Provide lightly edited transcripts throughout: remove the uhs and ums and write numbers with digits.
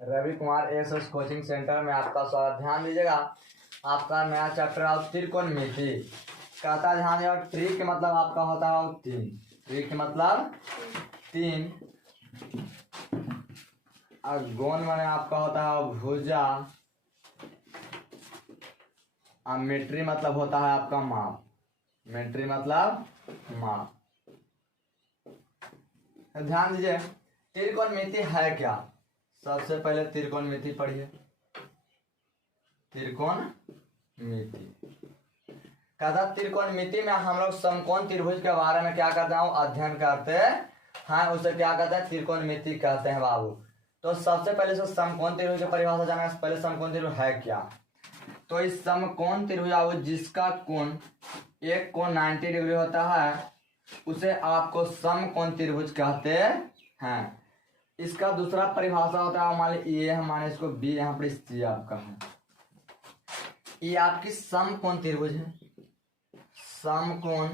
Ravi Kumar S coaching centre में आपका स्वागत। ध्यान दीजिएगा, आपका नया चैप्टर है त्रिकोणमिति। कहता है ध्यान दीजिएगा, त्रि के मतलब आपका होता है तीन। त्रि के मतलब तीन। और गोन माने आपका होता है भुजा। और मीट्री मतलब होता है आपका माप। मीट्री मतलब माप। ध्यान दीजिए, त्रिकोणमिति है क्या। सबसे पहले त्रिकोणमिति पढ़िए। त्रिकोणमिति कहता त्रिकोणमिति में हम लोग समकोण त्रिभुज के बारे में क्या करते हैं, अध्ययन करते हैं। उसे क्या कहते हैं, त्रिकोणमिति कहते हैं बाबू। तो सबसे पहले से समकोण त्रिभुज की परिभाषा जाना है। पहले समकोण त्रिभुज है क्या। तो इस समकोण त्रिभुज बाबू जिसका कोण एक कोण 90 डिग्री होता है उसे आपको समकोण त्रिभुज कहते हैं। इसका दूसरा परिभाषा होता है, मान लीजिए ये है, माने इसको बी, यहाँ पर सी आपका है। ये आपकी समकोण त्रिभुज है। समकोण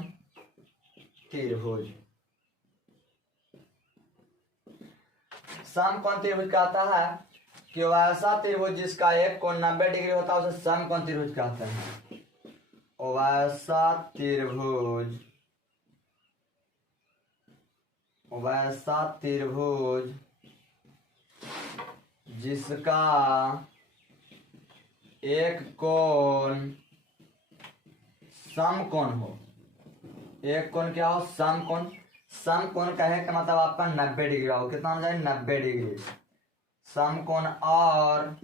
त्रिभुज। समकोण त्रिभुज कहता है कि वैसा त्रिभुज जिसका एक कोण 90 डिग्री होता है उसे समकोण त्रिभुज कहते हैं। वैसा त्रिभुज जिसका एक कोण समकोण हो। एक कोण क्या हो, समकोण। समकोण कहे का मतलब आपका 90 डिग्री हो। कितना हो जाए, 90 डिग्री समकोण। और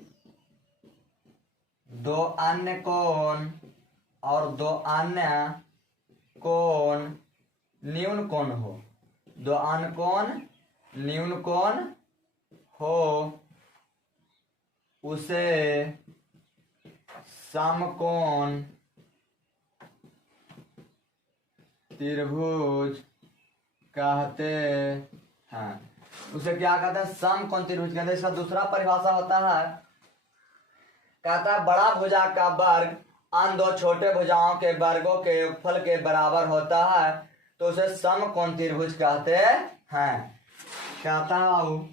दो अन्य कोण न्यून कोण हो। दो अन्य कोण न्यून कोण हो उसे समकोण त्रिभुज कहते हैं। उसे क्या कहते हैं, समकोण त्रिभुज कहते हैं। इसका दूसरा परिभाषा होता है, कहता है बड़ा भुजा का वर्ग अन्य दो छोटे भुजाओं के वर्गों के योगफल के बराबर होता है तो उसे समकोण त्रिभुज कहते हैं। कहता है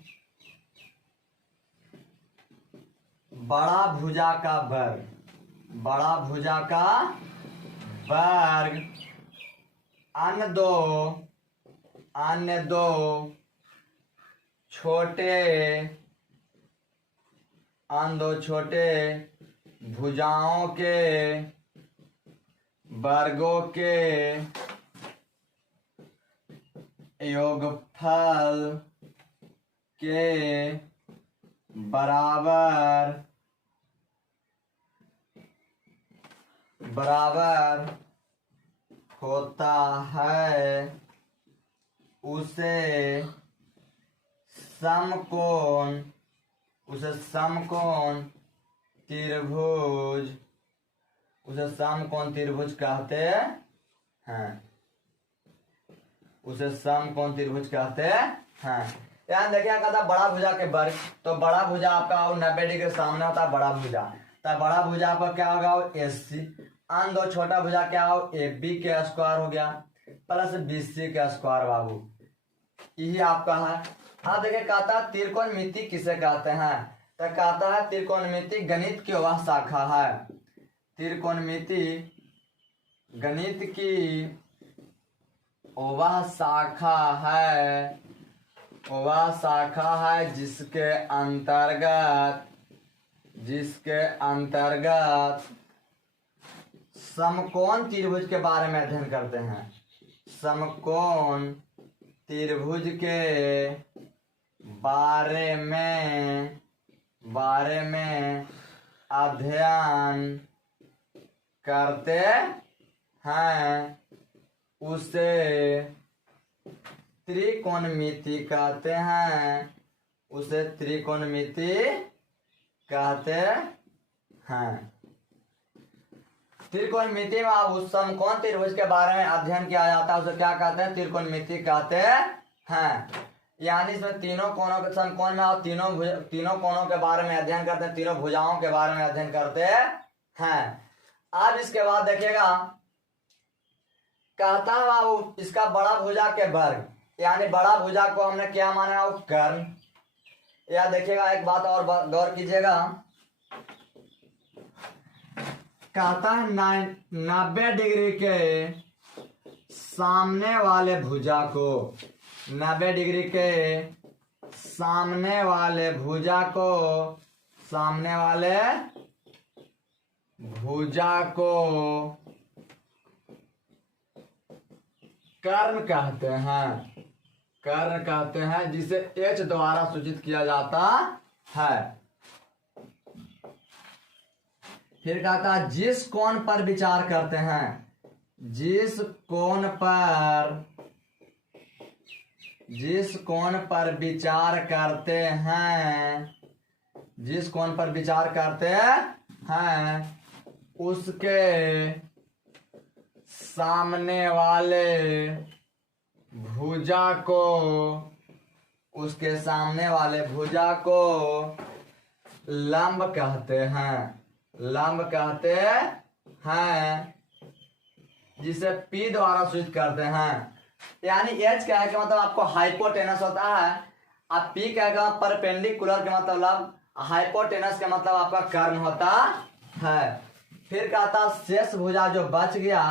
बड़ा भुजा का वर्ग अन्य दो छोटे भुजाओं के वर्गों के योगफल के बराबर होता है उसे समकोण त्रिभुज कहते हैं। यहाँ देखिए कहता बड़ा भुजा के वर्ग। तो बड़ा भुजा आपका 90 डिग्री के सामने होता है बड़ा भुजा। तो बड़ा भुजा आपका क्या होगा, AC। अन्य दो छोटा भुजा क्या हो, AB के स्क्वायर हो गया प्लस BC के स्क्वायर बाबू। यही आपका है। हाँ देखिए, कहता है त्रिकोणमिति किसे कहते हैं। तो कहता है त्रिकोणमिति गणित की वह शाखा है। त्रिकोणमिति गणित की वह शाखा है जिसके अंतर्गत समकोण त्रिभुज के बारे में अध्ययन करते हैं। समकोण त्रिभुज के बारे में अध्ययन करते हैं उसे त्रिकोणमिति कहते हैं। त्रिकोणमिति में अब उस समकोण त्रिभुज के बारे में अध्ययन किया जाता है उसे क्या कहते हैं, त्रिकोणमिति कहते हैं। यानी इसमें तीनों कोणों के समकोण में और तीनों कोणों के बारे में अध्ययन करते हैं, तीनों भुजाओं के बारे में अध्ययन करते हैं। अब इसके बाद देखिएगा, कहता है बाबू इसका बड़ा भुजा के वर्ग, यानी बड़ा भुजा को हमने क्या माना, कर्ण। या देखिएगा एक बात और गौर कीजिएगा, कहता है 90 डिग्री के सामने वाले भुजा को, 90 डिग्री के सामने वाले भुजा को, सामने वाले भुजा को कर्ण कहते हैं, कर्ण कहते हैं, जिसे एच द्वारा सूचित किया जाता है। फिर कहता है जिस कोण पर विचार करते हैं, जिस कोण पर, जिस कोण पर विचार करते हैं, जिस कोण पर विचार करते हैं उसके सामने वाले भुजा को, उसके सामने वाले भुजा को लंब कहते हैं, लंब कहते हैं, जिसे P द्वारा सूचित करते हैं। यानी H क्या है कि मतलब आपको हाइपोटेनस होता है, अब P क्या है परपेंडिकुलर के मतलब हाइपोटेनस का मतलब आपका कर्ण होता है। फिर कहता शेष भुजा जो बच गया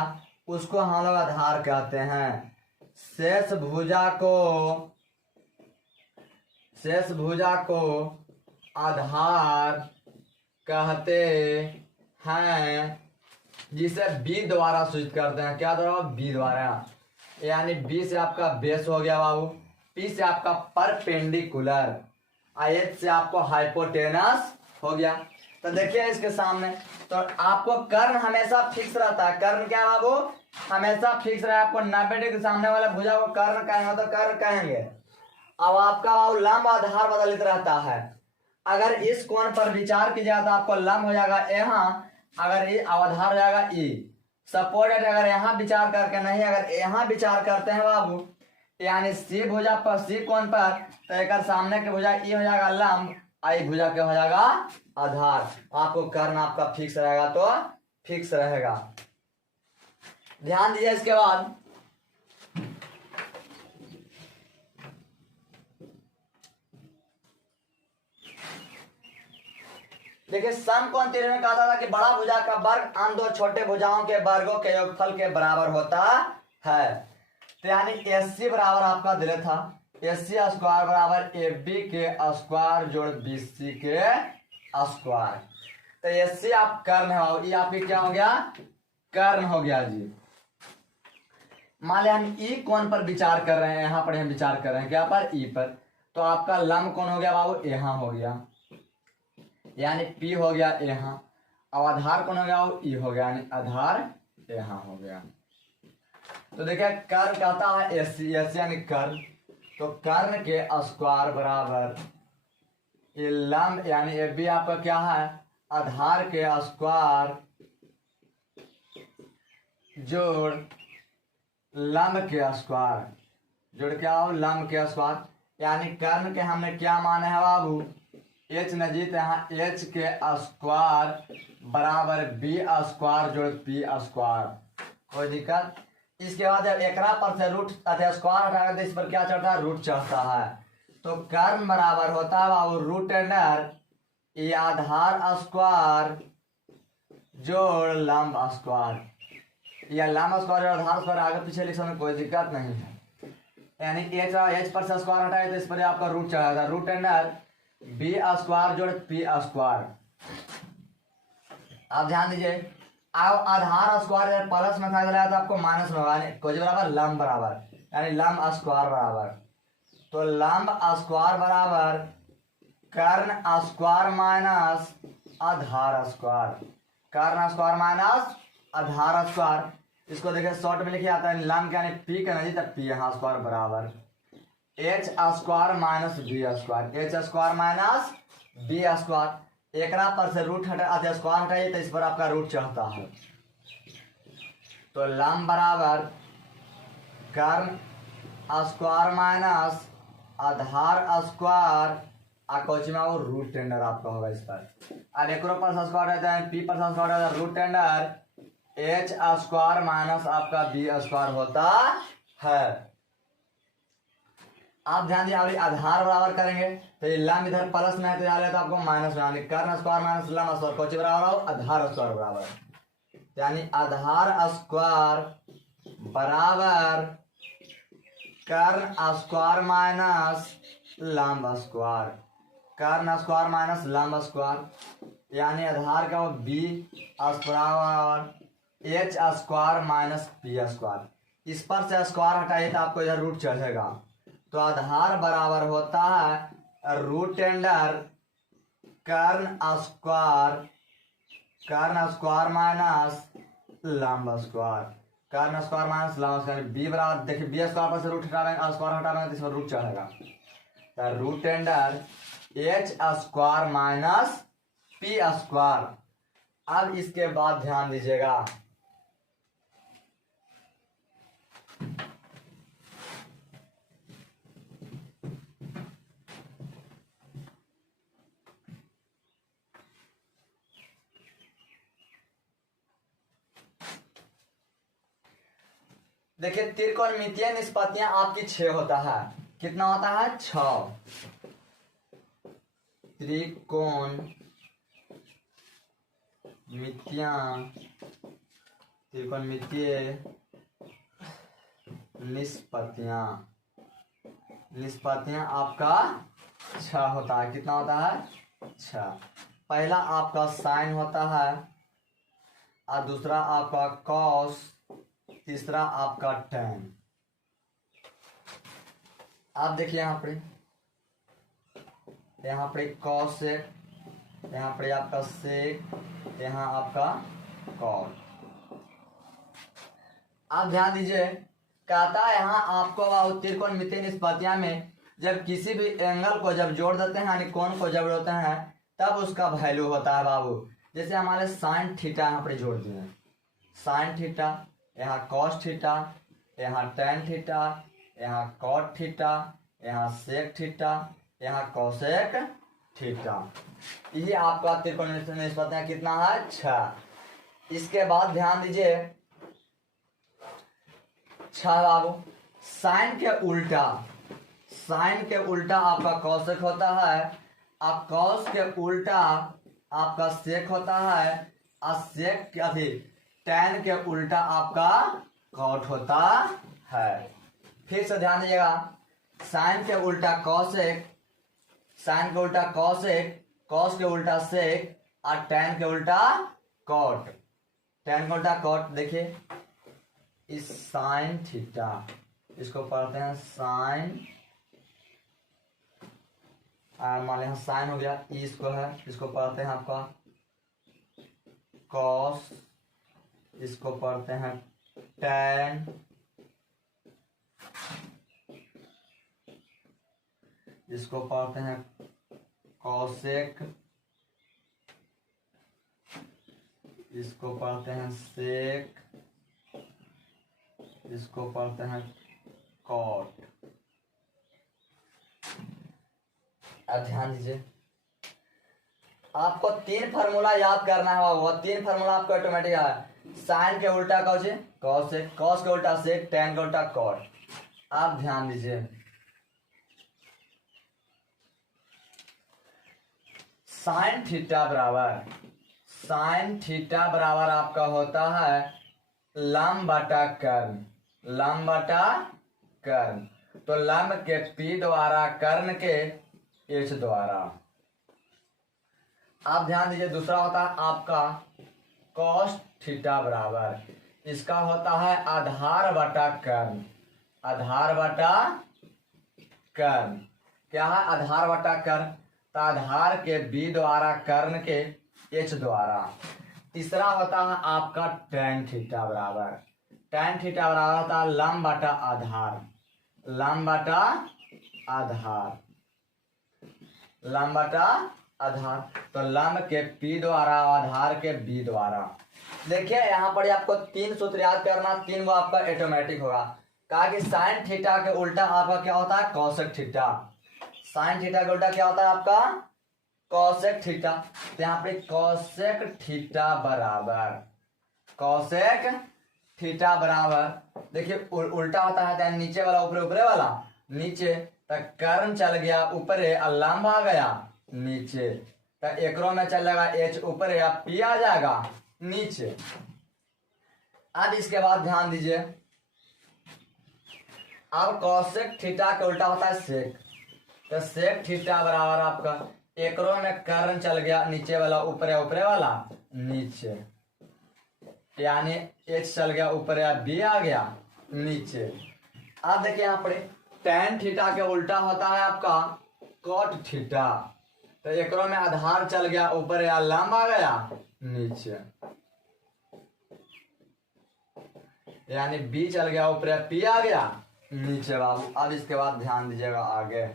उसको हम लोग आधार कहते हैं, शेष भुजा को, शेष भुजा को आधार कहते हैं, जिसे B द्वारा सूचित करते हैं। क्या द्वारा? B द्वारा। यानी B से आपका बेस हो गया बाबू, P से आपका परपेंडिकुलर, H से आपको हाइपोटेनस हो गया। तो देखिए इसके सामने, तो आपको कर्ण हमेशा फिक्स रहता है। कर्ण क्या बाबू? हमेशा फिक्स रहे। आपको 90 डिग्री सामने वाला भुजा को कर्ण कहेंगे तो कर्ण कहेंगे। अब आपका बाबू लंब आधार बदलित रहता है। अगर इस कोण पर विचार कीजिएगा तो आपको लंब हो जाएगा यहाँ, अगर ये आधार हो जाएगा ई। सपोर्टेड अगर यहाँ विचार करके नहीं, अगर यहाँ विचार करते हैं बाबू, यानी सी भुजा पर, सी कोण पर, तो एक सामने के भुजा ई हो जाएगा लंब, आई भुजा के हो जाएगा आधार। आपको कर्ण आपका फिक्स रहेगा तो फिक्स रहेगा। ध्यान दीजिए इसके बाद देखिए समकोण त्रिभुज में कहा था कि बड़ा भुजा का वर्ग अन्य दो छोटे भुजाओं के वर्गों के योगफल के बराबर होता है। तो यानी AC बराबर आपका दिले था, AC स्क्वायर बराबर AB के स्क्वायर जोड़ BC के स्क्वायर। तो AC आप कर्ण है, ये आपकी क्या हो गया? कर्ण हो गया जी। मान लिया हम ई कोण पर विचार कर रहे हैं, यहाँ पर हम विचार कर रहे हैं क्या पर? ई पर। तो आपका लंब कोण हो गया बाबू, यहाँ हो गया, यानी P हो गया यहाँ। अब आधार कौन हो गया? वो E हो गया, यानी आधार यहाँ हो गया। तो देखिए कर्ण कहता है AC, AC यानी कर्ण, तो कर्ण के स्क्वायर बराबर ये लंब यानी AB आपका क्या है? आधार के स्क्वायर जोड़ लंब के स्क्वायर, जोड़ क्या हो? लंब के स्क्वायर। यानी कर्ण के हमने क्या माने हैं बाबू? H नजीक यहाँ H के स्क्वायर बराबर B स्क्वायर जोड़ P स्क्वायर। कोई दिक्कत? इसके बाद जब एकरा पर से रूट अथवा स्क्वायर हटाएगा तो इस पर क्या चढ़ता है? रूट चढ़ता है। तो कर्ण बराबर होता है बाबू रूट अंडर ये आधार स्क्वायर जोड़ लंब स्क्वायर, या लंब स्क्वायर और आधार स्क्वायर आगे पीछे लिखने में कोई दिक्कत नहीं है। यानी H पर से स्क्वायर हटाए तो इस पर आपका रूट चढ़ा था, रूट अंडर B स्क्वायर जोड़ P स्क्वायर। अब ध्यान दीजिए, अब आधार स्क्वायर प्लस में था तो आपको माइनस में होगा, कोई बराबर लंब बराबर, यानी लंब स्क्वायर बराबर। तो लंब स्क्वायर बराबर कर्ण स्क्वायर माइनस आधार स्क्वायर, कर्ण स्क्वायर माइनस आधार स्क्वायर। इसको देखिए शॉर्ट में लिखे आता है लंब यानी P का नहीं तक P यहाँ स्क्वायर बराबर H square minus B square, H square minus B square. एक पर से रूट हटा स्क्वायर हटाइए तो इस पर आपका रूट चढ़ता है। तो लंब बराबर कर्ण स्क्वायर माइनस आधार स्क्वायर कोची में वो रूट टेंडर आपका होगा इस पर। और एक पर स्क्वायर रहता है P पर स्क्वायर रहता है root under H square minus आपका B स्क्वायर होता है। आप ध्यान दिए अभी आधार बराबर करेंगे तो ये लंब इधर प्लस में है तो यहाँ तो आपको माइनस में यानी कर्ण स्क्वायर माइनस लंब स्क्वायर कौन बराबर हो आधार स्क्वायर बराबर, यानी आधार स्क्वायर बराबर कर्ण स्क्वायर माइनस लंब स्क्वायर, कर्ण स्क्वायर माइनस लंब स्क्वायर, यानी आधार का बी बराबर H square minus P square. इस पर से स्क्वायर हटाइए तो आपको इधर रूट चढ़ेगा, तो आधार बराबर होता है रूट अंडर कर्ण स्क्वायर माइनस लंब स्क्वायर, कर्ण स्क्वायर माइनस लंब स्क्वायर। बी बराबर देखिए बी स्क्वायर पर से रूट हटा देंगे स्क्वायर हटा देंगे तो इस पर रूट चढ़ेगा, तो root under H square minus P square. अब इसके बाद ध्यान दीजिएगा देखिए त्रिकोणमितीय निष्पत्तियां आपकी 6 होता है, कितना होता है 6 त्रिकोणमितीय निष्पत्तियां आपका 6 होता है, कितना होता है 6। पहला आपका साइन होता है और दूसरा आपका कॉस, तीसरा आपका टैन। आप देखिए यहाँ पे कॉसेक, यहाँ पे आपका सेक, यहाँ आपका कॉट। आप ध्यान दीजिए कहता है यहाँ आपको त्रिकोणमितीय निष्पत्तियां में जब किसी भी एंगल को जब जोड़ देते हैं यानी कोण को जब जोड़ते हैं तब उसका वैल्यू होता है बाबू। जैसे हमारे साइन थीटा यहाँ पे जोड़ दिए, साइन थीटा, यहाँ कॉस थीटा, यहाँ टेन थीटा, यहाँ कॉट थीटा, यहाँ सेक थीटा, यहाँ कॉसेक थीटा। ये आपका त्रिकोणमितीय निष्पत्तियां कितना है 6। इसके बाद ध्यान दीजिए 6 बाबू साइन के उल्टा आपका कॉसेक होता है और कॉस के उल्टा आपका सेक होता है और सेक अभी टैन के उल्टा आपका कॉट होता है। फिर से ध्यान दीजिएगा साइन के उल्टा कॉसेक, साइन के उल्टा कॉसेक, कॉस के उल्टा सेक और टैन के उल्टा कॉट, टैन के उल्टा कॉट। देखिए इस साइन थीटा इसको पढ़ते हैं साइन, मान लिया साइन हो गया, इसको है इसको पढ़ते हैं आपका कॉस, इसको पढ़ते हैं टैन, इसको पढ़ते हैं कॉसेक, इसको पढ़ते हैं सेक, इसको पढ़ते हैं कॉट। अब ध्यान दीजिए आपको 3 फार्मूला याद करना है, वो 3 फार्मूला आपको ऑटोमेटिक है। साइन के उल्टा कॉसेक, कॉस के उल्टा सेक, टैन के उल्टा कॉट। आप ध्यान दीजिए साइन थीटा बराबर आपका होता है लंब बटा कर्ण, लंब बटा कर्ण। तो लंब के P द्वारा कर्ण के H द्वारा। आप ध्यान दीजिए दूसरा होता है आपका कॉस थीटा बराबर, इसका होता है आधार बटा कर्ण, आधार बटा कर्ण। क्या है आधार बटा कर्ण, तो आधार के B द्वारा कर्ण के H द्वारा। तीसरा होता है आपका टैन थीटा बराबर, टैन थीटा बराबर होता है लंब बटा आधार, लंब बटा आधार, लंब बटा आधार। तो लंब के P द्वारा आधार के B द्वारा। देखिए यहाँ पर आपको 3 सूत्र याद करना, 3 वो आपका ऑटोमेटिक होगा। कहा कि साइन थीटा के उल्टा आपका क्या होता है कॉसेक थीटा, साइन थीटा के उल्टा क्या होता है आपका कॉसेक थीटा। तो यहाँ पे कॉसेक थीटा बराबर, कॉसेक थीटा बराबर देखिए उल्टा होता है नीचे वाला ऊपर, ऊपरे वाला नीचे, तो कर्ण चल गया ऊपर है और लंब आ गया नीचे, तो एकरो में चल जाएगा एच ऊपर है, पी आ जाएगा नीचे। अब इसके बाद ध्यान दीजिए, अब कॉसेक थीटा के उल्टा होता है सेक, तो सेक थीटा बराबर आपका एकरो में कर्ण चल गया नीचे वाला ऊपर है, ऊपरे वाला नीचे, यानी एच चल गया ऊपर या बी आ गया नीचे। अब देखिए यहाँ पर tan थीटा के उल्टा होता है आपका cot थीटा, तो एकरो में आधार चल गया ऊपर या लंब आ गया नीचे, यानी बी चल गया ऊपर या पी आ गया नीचे बाबू। अब इसके बाद ध्यान दीजिएगा आगे,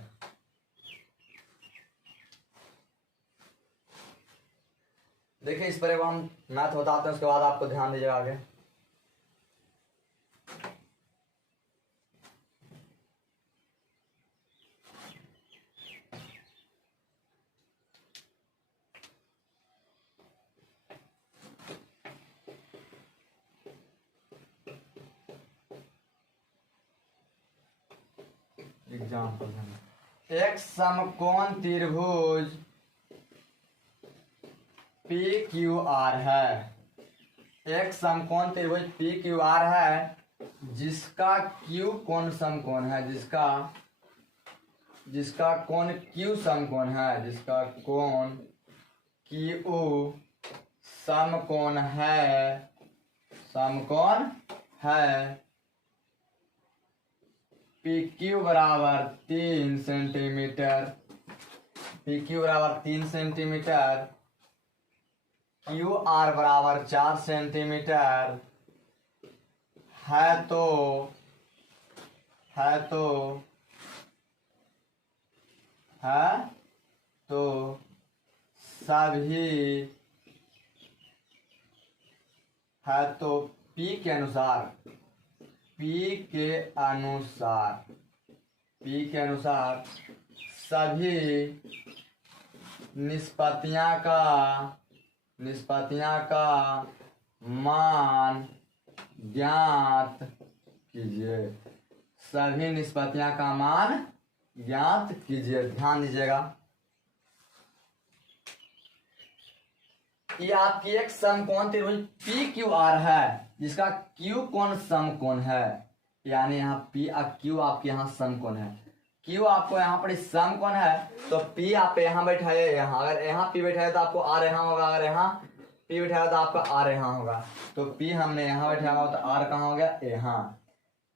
देखिए इस पर एक हम मैथ बताते हैं, उसके बाद आपको ध्यान दीजिएगा आगे। एग्जाम्पल, एक समकोण त्रिभुज पी क्यू आर है, एक समकोण त्रिभुज पी क्यू आर है जिसका क्यू कोण समकोण है, जिसका कोण क्यू समकोण है, जिसका कोण क्यू समकोण है पी क्यू बराबर 3 सेंटीमीटर, पी क्यू बराबर 3 सेंटीमीटर, क्यू आर बराबर 4 सेंटीमीटर है, तो पी के अनुसार सभी निष्पत्तियां का मान ज्ञात कीजिए, सभी निष्पत्तियां का मान ज्ञात कीजिए। ध्यान दीजिएगा, ये आपकी एक समकोण त्रिभुज पी क्यू आर है जिसका क्यू कोण समकोण है, यानी यहाँ पी और क्यू आपके यहाँ समकोण है। क्यू आपको यहाँ पर समकोण है तो पी आप यहाँ बैठाए, यहाँ अगर यहाँ पी बैठाए तो आपको आर यहाँ होगा, अगर यहाँ पी बैठाया तो आपका आर यहाँ होगा, तो पी हमने यहाँ बैठाया होगा तो आर कहाँ हो गया यहाँ।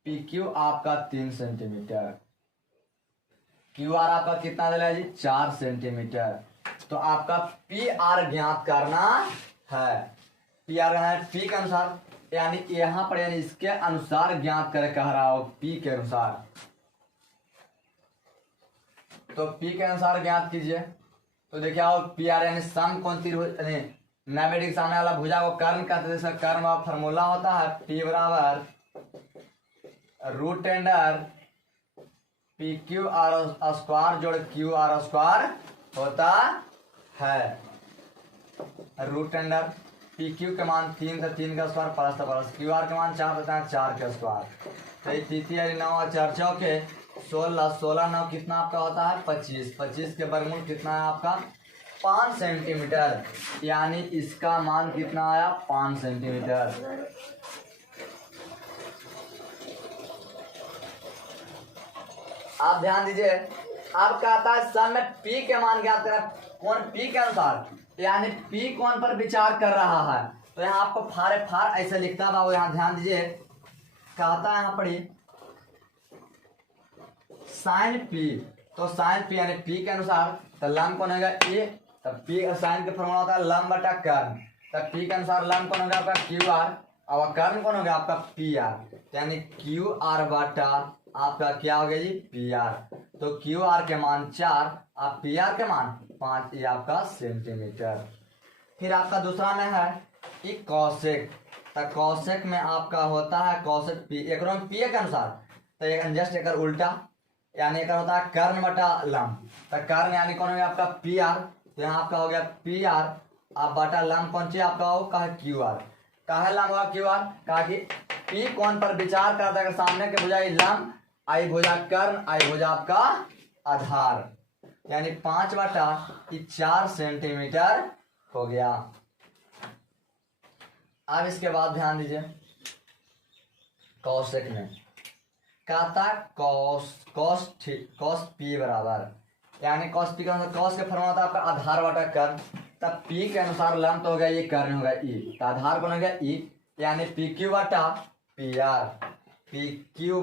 पी क्यू आपका 3 सेंटीमीटर, क्यू आर आपका कितना दिला जी 4 सेंटीमीटर, तो आपका पी आर ज्ञात करना है। पी आर है पी के अनुसार, यानी यहाँ पर यानी इसके अनुसार ज्ञात करे कह रहा हो, पी के अनुसार, तो पी के अनुसार ज्ञात कीजिए। तो देखिए आओ पी आर यानी समकोण त्रिभुज, नाइमेटिक सामने वाला भुजा को कर्ण कहते हैं, कर्ण का फॉर्मूला होता है पी बराबर root under P Q R square जोड़ क्यू आर स्क्वायर होता है। रूट अंडर पी क्यू के मान 3 से 3 का स्क्वायर प्लस क्यू आर के मान 4 होता है 4 का स्क्वायर, तो 3 9 और 4 चौके 16, 16 9 कितना आपका होता है 25, 25 के वर्गमूल कितना है आपका 5 सेंटीमीटर, यानी इसका मान कितना आया 5 सेंटीमीटर। आप ध्यान दीजिए, अब कहता है सम में पी के मान ज्ञात करें कोण पी के अनुसार, यानी पी कोण पर विचार कर रहा है, तो यहाँ आपको फार ऐसे लिखता है बाबू। यहाँ ध्यान दीजिए, कहता है यहाँ पर साइन पी, तो साइन पी यानी पी के अनुसार, तो लंब कौन होगा ए, तब पी साइन के फॉर्मूला होता है लंब बटा कर्ण, तब पी के अनुसार लंब कौन होगा आपका क्यू आर, और कर्ण कौन होगा आपका पी आर, यानी क्यू आर बटा आपका क्या हो गया जी पी आर, तो क्यू आर के मान 4 आप पी आर के मान 5, ये आपका सेंटीमीटर। फिर आपका दूसरा में है कॉसेक, तो कॉसेक में आपका होता है कॉसेक पी, एक पी के अनुसार, तो एक जस्ट एक उल्टा, यानी एक होता है कर्ण बटा लंब, तो कर्ण यानी कौन हो गया आपका पी आर, तो यहाँ आपका हो गया पी आर, आप बटा लंब कौन सी आपका हो कहा क्यू आर, कहा लंब होगा क्यू आर, कहा कि पी कौन पर विचार करता है सामने के बुझाई लंब आई भुजा कर्ण, आई भुजा आपका आधार, यानी 5/4 सेंटीमीटर हो गया। अब इसके बाद ध्यान दीजिए कौशिक में कहता कॉस पी बराबर, यानी कॉस पी का कॉस के फॉर्मूला था आपका आधार बटा कर्ण, तब पी के अनुसार लंब तो हो गया ये, कर्ण हो गया ई, तो आधार कौन हो गया ई, यानी पी क्यू बटा पी आर, पी क्यू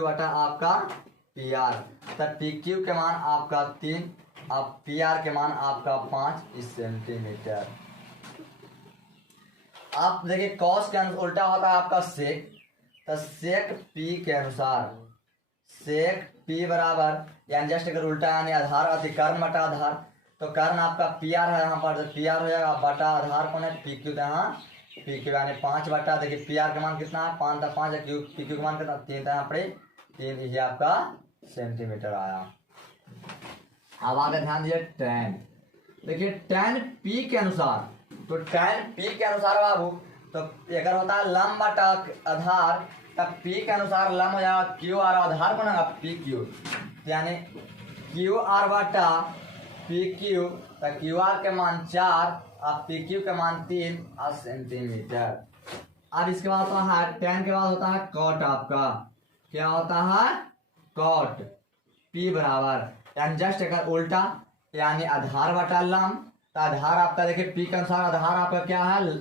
बटा आपका पी आर, तब पी क्यू के मान आपका 3, अब पी आर के मान आपका 5 सेंटीमीटर। आप देखिए कॉस के उल्टा होता है आपका सेक, तो सेक पी के अनुसार सेक पी बराबर, यानी जस्ट अगर उल्टा यानी आधार अति कर्ण बटा आधार, तो कर्ण आपका पी आर है यहाँ पर, पी आर हो जाएगा बटा आधार कौन है पी क्यू, यहाँ पी क्यू यानी 5 बटा, देखिए पी आर का मान कितना है 5 था 5 क्यू, पी क्यू का मान कितना 3 था यहाँ पर 3, ये आपका सेंटीमीटर आया। अब आगे ध्यान दीजिए tan, देखिए tan p के अनुसार, तो tan p के अनुसार बाबू तो एक होता है लंब बटा आधार, तब p के अनुसार लंब हो जाएगा क्यू आर, आधार बनेगा पी क्यू, यानी क्यू आर बटा पी क्यू, तो क्यू आर के मान 4 और पी क्यू के मान 3 सेंटीमीटर। अब इसके बाद होता है tan के बाद होता है कॉट, आपका क्या होता है कॉट p बराबर, यानी जस्ट अगर उल्टा यानी आधार बटा लंब, तो आधार आपका देखिए p के अनुसार आधार आपका क्या है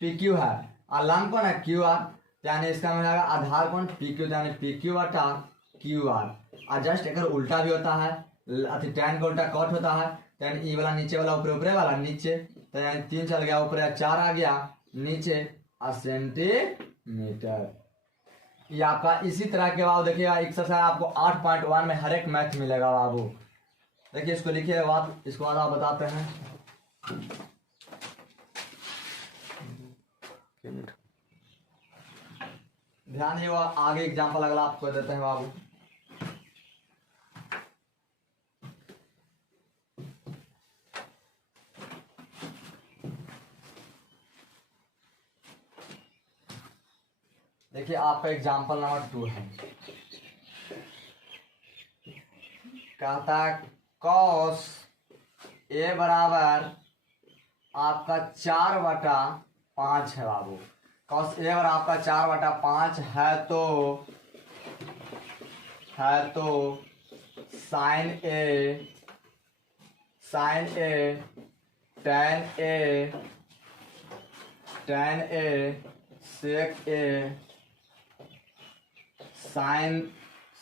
पी क्यू है, और लंब कौन है क्यू आर, यानी इसका मिल जाएगा आधार कौन पी क्यू, यानी पी क्यू बटा क्यू आर, और जस्ट अगर उल्टा भी होता है tan का उल्टा कॉट होता है, यानी ई वाला नीचे वाला ऊपर वाला नीचे, तो यानी 3 चल गया ऊपर, 4 आ गया नीचे सेंटीमीटर। ये आपका इसी तरह के बाबू देखिएगा एक्सरसाइज आपको 8.1 में हर एक मैथ मिलेगा बाबू। देखिए इसको लिखिए बात, इसको बाद आप बताते हैं। ध्यान दीजिए आगे एग्जांपल अगला आपको देते हैं बाबू। देखिए आपका एग्जांपल नंबर 2 है, कहता है कॉस ए बराबर आपका 4/5 है बाबू, कॉस ए बराबर आपका 4/5 है, तो साइन ए tan ए सेक ए साइन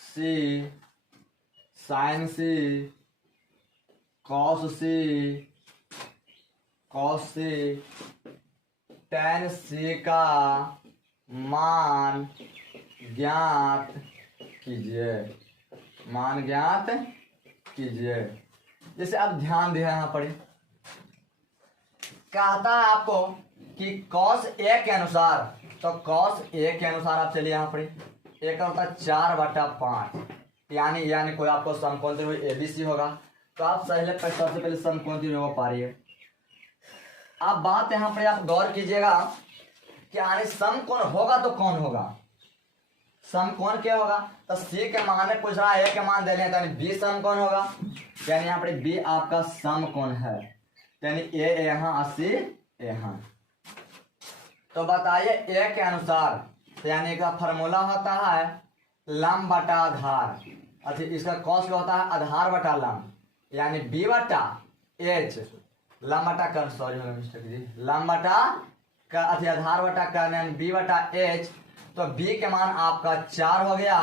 सी कॉस सी tan सी का मान ज्ञात कीजिए। जैसे अब ध्यान दिया यहाँ पर कहता है आपको कि कॉस ए के अनुसार, तो कॉस ए के अनुसार आप चलिए यहाँ पर एक होता है 4/5, यानी कोई आपको समकोण त्रिभुज एबीसी होगा, तो आप सबसे पहले समकोण त्रिभुज पा रही है। अब बात यहाँ पर आप गौर कीजिएगा कि यानी समकोण होगा तो कौन होगा, समकोण क्या होगा, तो सी के मान में पूछ रहा है, ए के मान दे रहे हैं, बी समकोण होगा, यानी यहाँ पर बी आपका समकोण है, यानी ए यहाँ और सी यहाँ। तो बताइए ए के अनुसार, तो यानी का फॉर्मूला होता है लंब बटा आधार, अच्छा इसका कॉस क्या होता है आधार बटा लंब, यानी बी बटा एच लंब बटा कर, सॉरी मिस्टेक जी, लंब बटा का अच्छा आधार बटा कर, यानी बी बटा एच, तो बी के मान आपका 4 हो गया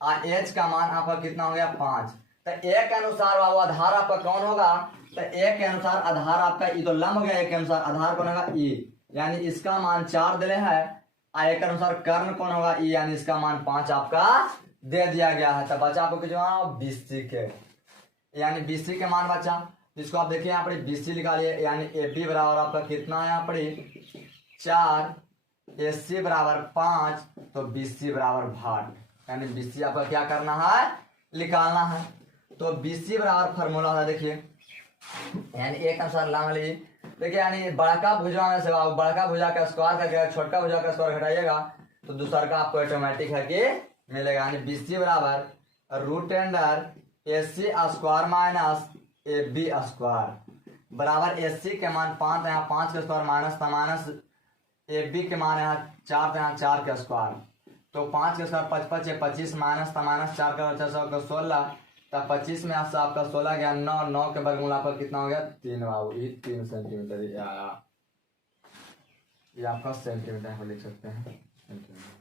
और एच का मान आपका कितना हो गया 5। तो ए के अनुसार बाबू आधार आपका कौन होगा, तो ए के अनुसार आधार आपका ई, तो लंब हो गया, ए के अनुसार आधार कौन होगा ई, यानी इसका मान 4 दिले है, ए के अनुसार कर्ण कौन होगा ई, यानी इसका मान 5 आपका दे दिया गया है। तो बचा आपको जवाब BC के, यानी BC के मान बचा, इसको आप देखिए यहाँ पर BC निकालिए, यानी AB बराबर आपका कितना है यहाँ पर 4, AC बराबर 5, तो BC बराबर भाग, यानी BC आपका क्या करना है निकालना है। तो BC बराबर फॉर्मूला है देखिए, यानी एक अनुसार लंब ली, देखिए यानी बड़का भुजा में से बड़का भुजा का स्क्वायर करके छोटका भुजा का स्क्वायर घटाइएगा, तो दूसरा का आपको ऑटोमेटिक है कि मिलेगा, यानी BC बराबर root under AC square minus AB square बराबर AC के मान 5 यहाँ 5 के स्क्वायर माइनस AB के मान यहाँ 4 यहाँ 4 के स्क्वायर, तो 5 के स्क्वायर 55 25 माइनस 4 का 16 तब 25 में आपसे आपका 16 गया 9 9 के वर्गमूल आपका कितना हो गया 3 बाबू, ये 3 सेंटीमीटर ये आया, ये आपका सेंटीमीटर को लिख सकते हैं सेंटीमीटर।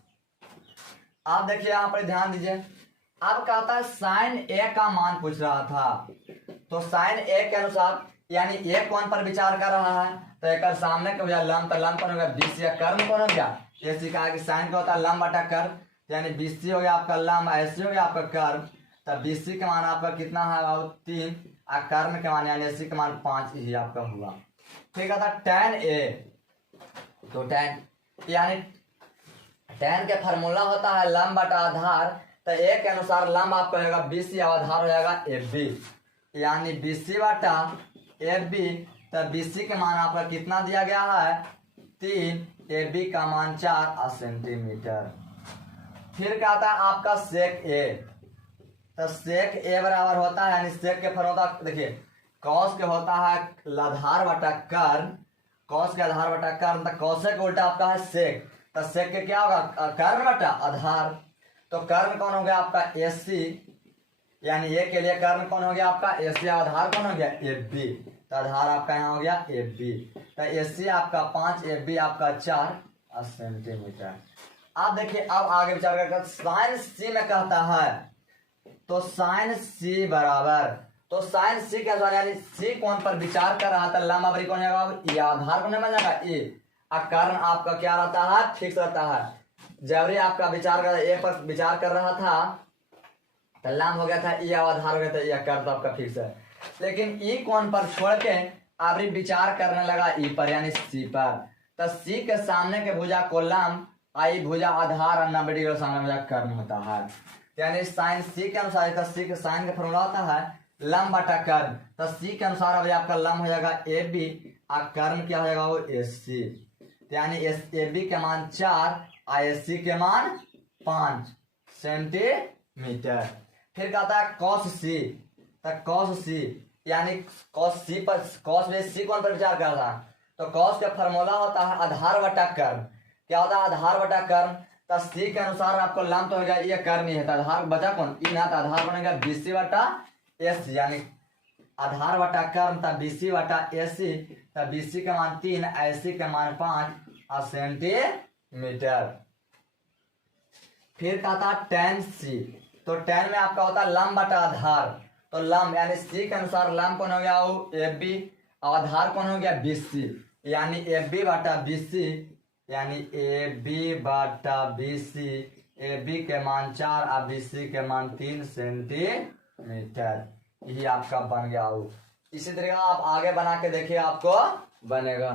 आप देखिए यहाँ पर ध्यान दीजिए, अब कहता है साइन ए का मान पूछ रहा था, तो साइन ए के अनुसार यानी ए कौन पर विचार कर रहा है, तो एक सामने का हो गया लंब, तो लंब कौन हो गया BC, या कर्म कौन हो गया AC। कहा कि साइन का होता है लंब बटा कर्म, यानी BC हो गया आपका लंब, AC हो गया आपका कर्म, तब BC के मान आपका कितना है बाबू 3, और कर्म के मान यानी AC के मान 5 ही आपका हुआ। ठीक है, tan A, तो tan यानी tan के फार्मूला होता है लंब बटा आधार, तो A के अनुसार लंब आपका होगा BC और आधार हो जाएगा AB, यानी BC बटा AB, तब BC के मान आपका कितना दिया गया है 3, AB का मान 4 सेंटीमीटर। फिर कहता है आपका सेक A, तो सेक A बराबर होता है, यानी सेक के फर होता है, देखिए कॉस के होता है आधार बटा कर्म, कॉस के आधार बटा कर्म, तो कॉसे के उल्टा आपका है सेक, तो सेक के क्या होगा कर्म बटा आधार, तो कर्म कौन हो गया आपका AC, यानी ए के लिए कर्म कौन हो गया आपका AC, आधार कौन हो गया AB, तो आधार आपका यहाँ हो गया AB, तो AC आपका 5 AB आपका 4 सेंटीमीटर। आप देखिए अब आगे विचार करके साइन C में कहता है, तो साइन C बराबर, तो साइन C के अनुसार यानी C कौन पर विचार कर रहा था, लंब अवरी कौन है बाबू, आधार कौन बन जाएगा ए, और कर्ण आपका क्या रहता है फिक्स रहता है, जबरी आपका विचार कर ए पर विचार कर रहा था तो लंब हो गया था E, आधार हो गया था E, कर्ण तो आपका फिक्स है, लेकिन E कौन पर छोड़ के अवरी विचार करने लगा E पर यानी C पर, तो C के सामने के भुजा को लंब, आई भुजा आधार और 90 डिग्री सामने भुजा कर्ण होता है, यानी साइन C के अनुसार, तो C के साइन का फॉर्मूला होता है लंब बटा कर्म, तो C के अनुसार अब आपका लंब हो जाएगा AB और कर्म क्या हो जाएगा वो AC, यानी AB के मान 4 AC के मान 5 सेंटीमीटर। फिर कहता है cos C, तो cos C यानी cos C पर cos में C कौन पर विचार कर रहा है, तो cos का फॉर्मूला होता है आधार बटा कर्म, क्या होता है आधार बटा कर्म, तो C के अनुसार आपको लंब तो हो गया ये कर्म ही है, तो आधार बचा कौन ई ना, तो आधार बनेगा BC बटा AC, यानी आधार बटा कर्म था BC बटा AC, तो BC का मान 3 AC का मान 5 सेंटीमीटर। फिर कहता tan C, तो tan में आपका होता है लंब बटा आधार, तो लंब यानी C के अनुसार लंब कौन हो गया वो AB, आधार कौन हो गया BC, यानी AB बटा BC, यानी AB बटा BC, AB के मान 4 और BC के मान 3 सेंटीमीटर, यही आपका बन गया हो। इसी तरह आप आगे बना के देखिए आपको बनेगा।